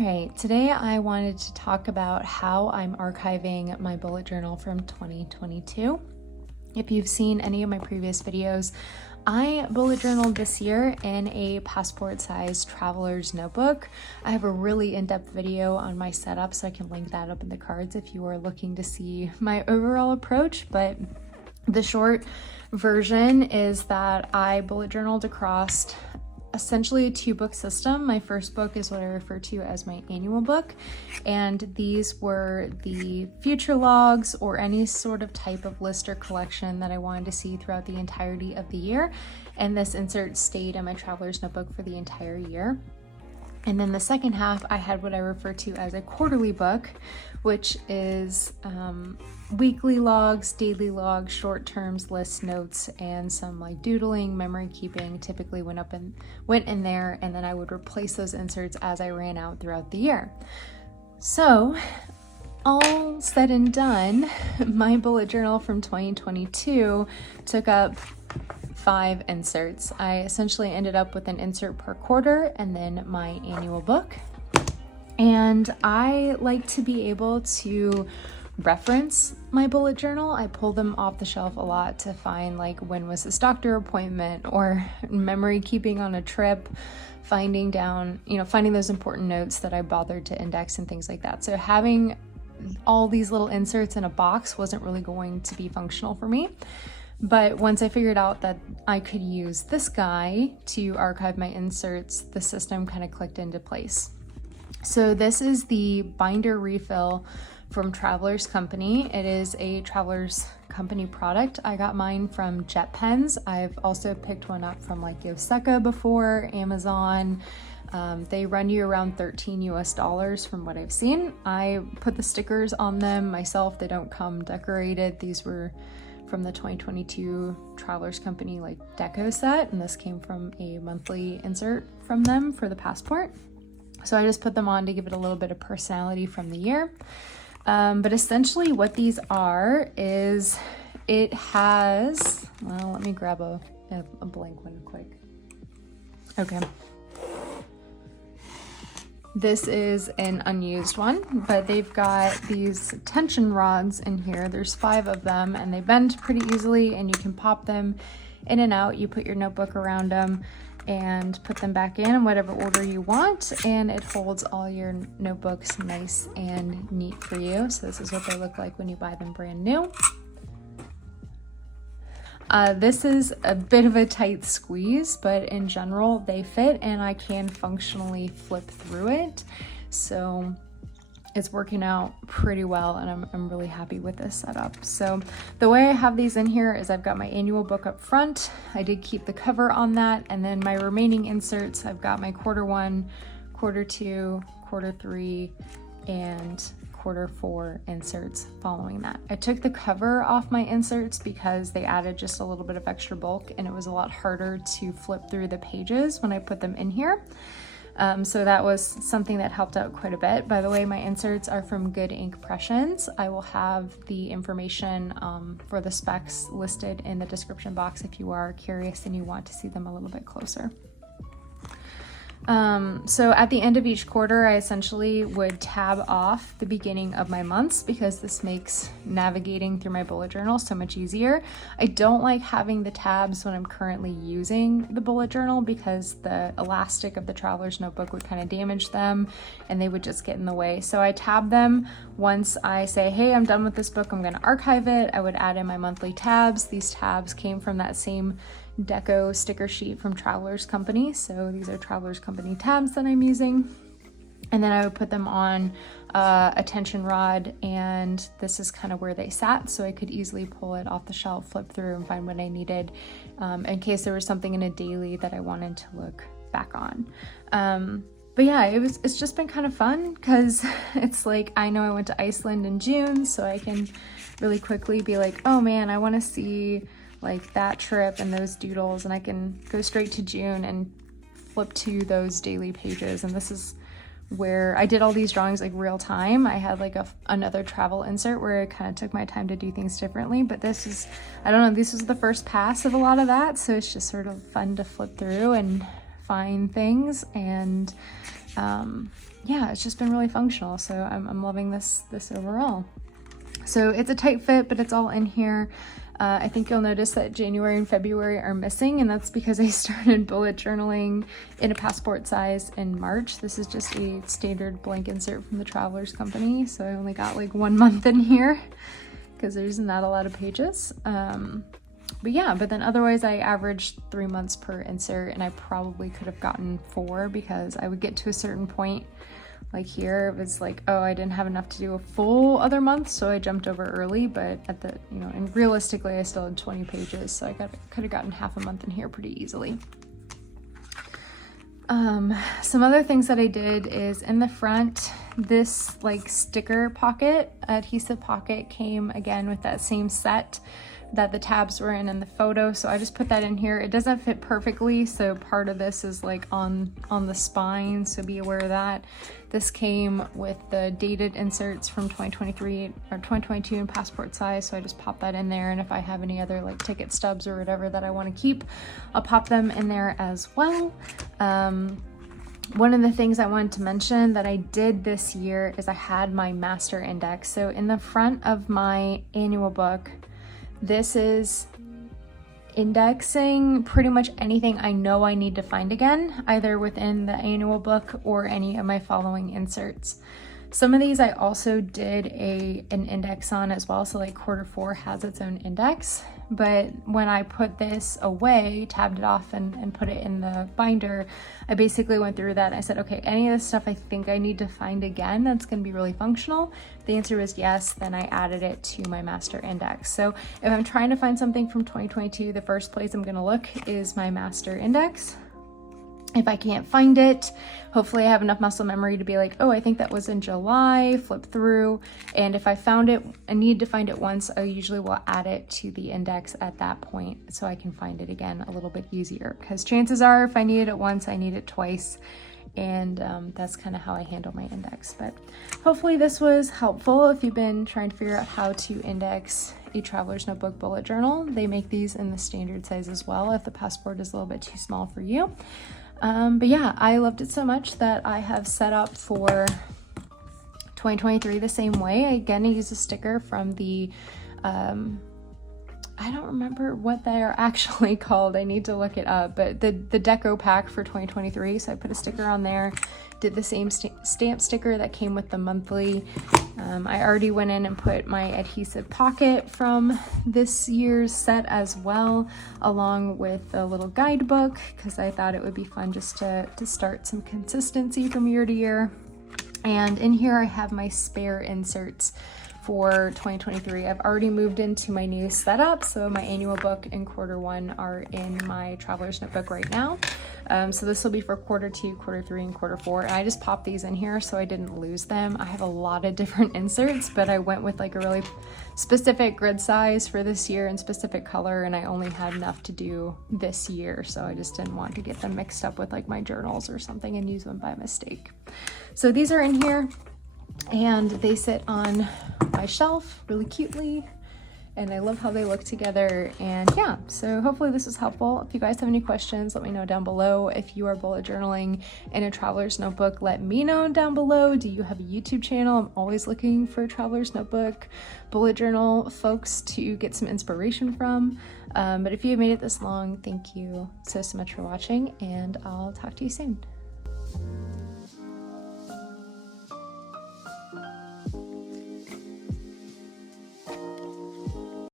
Alright, today I wanted to talk about how I'm archiving my bullet journal from 2022. If you've seen any of my previous videos, I bullet journaled this year in a passport-sized traveler's notebook. I have a really in-depth video on my setup, so I can link that up in the cards if you are looking to see my overall approach, but the short version is that I bullet journaled across essentially a 2-book system. My first book is what I refer to as my annual book, and these were the future logs or any sort of type of list or collection that I wanted to see throughout the entirety of the year, and this insert stayed in my traveler's notebook for the entire year. And then the second half, I had what I refer to as a quarterly book, which is weekly logs, daily logs, short terms, list notes, and some like doodling, memory keeping typically went in there, and then I would replace those inserts as I ran out throughout the year. So all said and done, my bullet journal from 2022 took up 5 inserts. I essentially ended up with an insert per quarter and then my annual book. And I like to be able to reference my bullet journal. I pull them off the shelf a lot to find like when was this doctor appointment or memory keeping on a trip, finding those important notes that I bothered to index and things like that. So having all these little inserts in a box wasn't really going to be functional for me. But once I figured out that I could use this guy to archive my inserts, the system kind of clicked into place. So this is the binder refill from Travelers Company. It is a Travelers Company product. I got mine from JetPens. I've also picked one up from like Yoseka before, Amazon. They run you around $13 US from what I've seen. I put the stickers on them myself. They don't come decorated. These were from the 2022 Travelers Company like deco set, and this came from a monthly insert from them for the passport. So I just put them on to give it a little bit of personality from the year. But essentially what these are is it has, well, let me grab a blank one quick. Okay. This is an unused one, but they've got these tension rods in here. There's 5 of them and they bend pretty easily and you can pop them in and out. You put your notebook around them and put them back in whatever order you want, and it holds all your notebooks nice and neat for you. So this is what they look like when you buy them brand new. This is a bit of a tight squeeze, but in general they fit and I can functionally flip through it. So it's working out pretty well and I'm really happy with this setup. So the way I have these in here is I've got my annual book up front. I did keep the cover on that, and then my remaining inserts, I've got my quarter 1, quarter 2, quarter 3, and quarter 4 inserts following that. I took the cover off my inserts because they added just a little bit of extra bulk and it was a lot harder to flip through the pages when I put them in here. So that was something that helped out quite a bit. By the way, my inserts are from Good Ink Pressions. I will have the information for the specs listed in the description box if you are curious and you want to see them a little bit closer. So at the end of each quarter, I essentially would tab off the beginning of my months because this makes navigating through my bullet journal so much easier. I don't like having the tabs when I'm currently using the bullet journal because the elastic of the traveler's notebook would kind of damage them and they would just get in the way. So I tab them once I say, hey, I'm done with this book, I'm going to archive it. I would add in my monthly tabs. These tabs came from that same deco sticker sheet from Travelers Company. So these are Travelers Company tabs that I'm using. And then I would put them on a tension rod, and this is kind of where they sat. So I could easily pull it off the shelf, flip through and find what I needed in case there was something in a daily that I wanted to look back on. But yeah, it's just been kind of fun because it's like, I know I went to Iceland in June, so I can really quickly be like, oh man, I want to see like that trip and those doodles, and I can go straight to June and flip to those daily pages. And this is where I did all these drawings like real time. I had like another travel insert where I kind of took my time to do things differently, but this is, I don't know, this is the first pass of a lot of that, so it's just sort of fun to flip through and find things and yeah, it's just been really functional. So I'm loving this overall. So it's a tight fit, but it's all in here. I think you'll notice that January and February are missing, and that's because I started bullet journaling in a passport size in March. This is just a standard blank insert from the Travelers Company, so I only got like 1 month in here because there's not a lot of pages. But yeah, but then otherwise I averaged 3 months per insert, and I probably could have gotten 4 because I would get to a certain point. Like here, it was like, oh, I didn't have enough to do a full other month, so I jumped over early, but at the, you know, and realistically, I still had 20 pages, so I could have gotten half a month in here pretty easily. Some other things that I did is in the front, this like sticker pocket, adhesive pocket came again with that same set that the tabs were in the photo, so I just put that in here. It doesn't fit perfectly, so part of this is like on the spine, so be aware of that. This came with the dated inserts from 2023 or 2022 in passport size, so I just pop that in there, and if I have any other like ticket stubs or whatever that I want to keep, I'll pop them in there as well. One of the things I wanted to mention that I did this year is I had my master index. So in the front of my annual book, this is indexing pretty much anything I know I need to find again, either within the annual book or any of my following inserts. Some of these I also did an index on as well, so like Q4 has its own index, but when I put this away, tabbed it off and put it in the binder, I basically went through that and I said, okay, any of this stuff I think I need to find again that's going to be really functional. The answer was yes, then I added it to my master index. So if I'm trying to find something from 2022, the first place I'm going to look is my master index. If I can't find it, hopefully I have enough muscle memory to be like, oh, I think that was in July, flip through. And if I found it, I need to find it once, I usually will add it to the index at that point so I can find it again a little bit easier. Because chances are if I need it once, I need it twice. And that's kind of how I handle my index. But hopefully this was helpful if you've been trying to figure out how to index a Traveler's Notebook bullet journal. They make these in the standard size as well if the passport is a little bit too small for you. But yeah, I loved it so much that I have set up for 2023 the same way. Again, I use a sticker from the, I don't remember what they are actually called. I need to look it up, but the deco pack for 2023. So I put a sticker on there, did the same stamp sticker that came with the monthly. I already went in and put my adhesive pocket from this year's set as well, along with a little guidebook, because I thought it would be fun just to start some consistency from year to year. And in here I have my spare inserts for 2023. I've already moved into my new setup, so my annual book and Q1 are in my Traveler's Notebook right now. So this will be for Q2, Q3, and Q4, and I just popped these in here so I didn't lose them. I have a lot of different inserts, but I went with like a really specific grid size for this year and specific color, and I only had enough to do this year, so I just didn't want to get them mixed up with like my journals or something and use them by mistake. So these are in here, and they sit on my shelf really cutely, and I love how they look together. And yeah, so hopefully this is helpful. If you guys have any questions, let me know down below. If you are bullet journaling in a Traveler's Notebook, let me know down below. Do you have a YouTube channel? I'm always looking for Traveler's Notebook bullet journal folks to get some inspiration from. But if you have made it this long, thank you so much for watching, and I'll talk to you soon.